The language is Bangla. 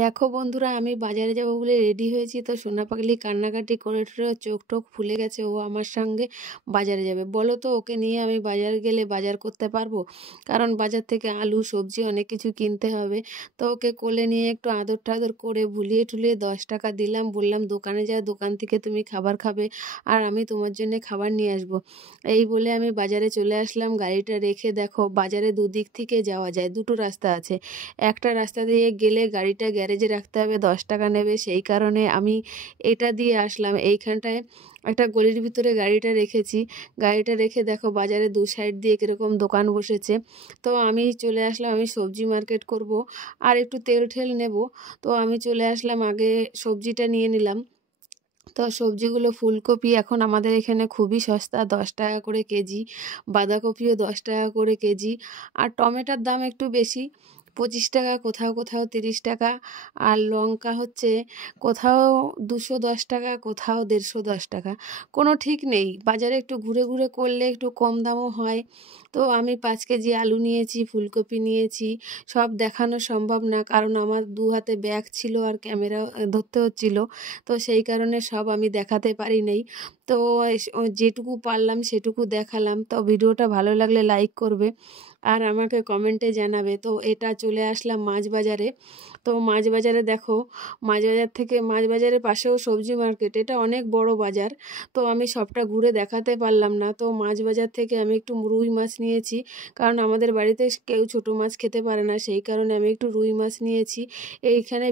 দেখো বন্ধুরা, আমি বাজারে যাবো বলে রেডি হয়েছি। তো সোনা পাগলি কান্নাকাটি করে টরে চোখ টোক ফুলে গেছে। ও আমার সঙ্গে বাজারে যাবে। বলো তো, ওকে নিয়ে আমি বাজারে গেলে বাজার করতে পারবো? কারণ বাজার থেকে আলু সবজি অনেক কিছু কিনতে হবে। তো ওকে কোলে নিয়ে একটু আদর টাদর করে ভুলিয়ে টুলিয়ে 10 টাকা দিলাম, বললাম দোকানে যাও, দোকান থেকে তুমি খাবার খাবে আর আমি তোমার জন্য খাবার নিয়ে আসবো। এই বলে আমি বাজারে চলে আসলাম। গাড়িটা রেখে, দেখো বাজারে দুদিক থেকে যাওয়া যায়, দুটো রাস্তা আছে। একটা রাস্তা দিয়ে গেলে গাড়িটা গ্যারেজে রাখতে হবে, 10 টাকা নেবে। সেই কারণে আমি এটা দিয়ে আসলাম। এইখানটায় একটা গলির ভিতরে গাড়িটা রেখেছি। গাড়িটা রেখে দেখো বাজারে দু সাইড দিয়ে কীরকম দোকান বসেছে। তো আমি চলে আসলাম, আমি সবজি মার্কেট করব আর একটু তেল ঠেল নেব। তো আমি চলে আসলাম, আগে সবজিটা নিয়ে নিলাম। তো সবজিগুলো, ফুলকপি এখন আমাদের এখানে খুবই সস্তা, 10 টাকা করে কেজি। বাঁধাকপিও 10 টাকা করে কেজি। আর টমেটোর দাম একটু বেশি, 25 টাকা, কোথাও কোথাও 30 টাকা। আর লঙ্কা হচ্ছে কোথাও 210 টাকা, কোথাও 150 টাকা। কোনো ঠিক নেই। বাজারে একটু ঘুরে ঘুরে করলে একটু কম দামও হয়। তো আমি 5 কেজি আলু নিয়েছি, ফুলকপি নিয়েছি। সব দেখানো সম্ভব না, কারণ আমার দু হাতে ব্যাগ ছিল আর ক্যামেরা ধরতে হচ্ছিল। তো সেই কারণে সব আমি দেখাতে পারি নাই। তো যেটুকু পারলাম সেটুকু দেখালাম। তো ভিডিওটা ভালো লাগলে লাইক করবে আর আমাকে কমেন্টে জানাবে। তো এটা চলে আসলাম মাছ বাজারে। তো মাছ বাজারে দেখো, মাছ বাজার থেকে, মাছ বাজারের পাশেও সবজি মার্কেট, এটা অনেক বড় বাজার। তো আমি সবটা ঘুরে দেখাতে পারলাম না। তো মাছ বাজার থেকে আমি একটু রুই মাছ নিয়েছি, কারণ আমাদের বাড়িতে কেউ ছোট মাছ খেতে পারে না। সেই কারণে আমি একটু রুই মাছ নিয়েছি। এইখানে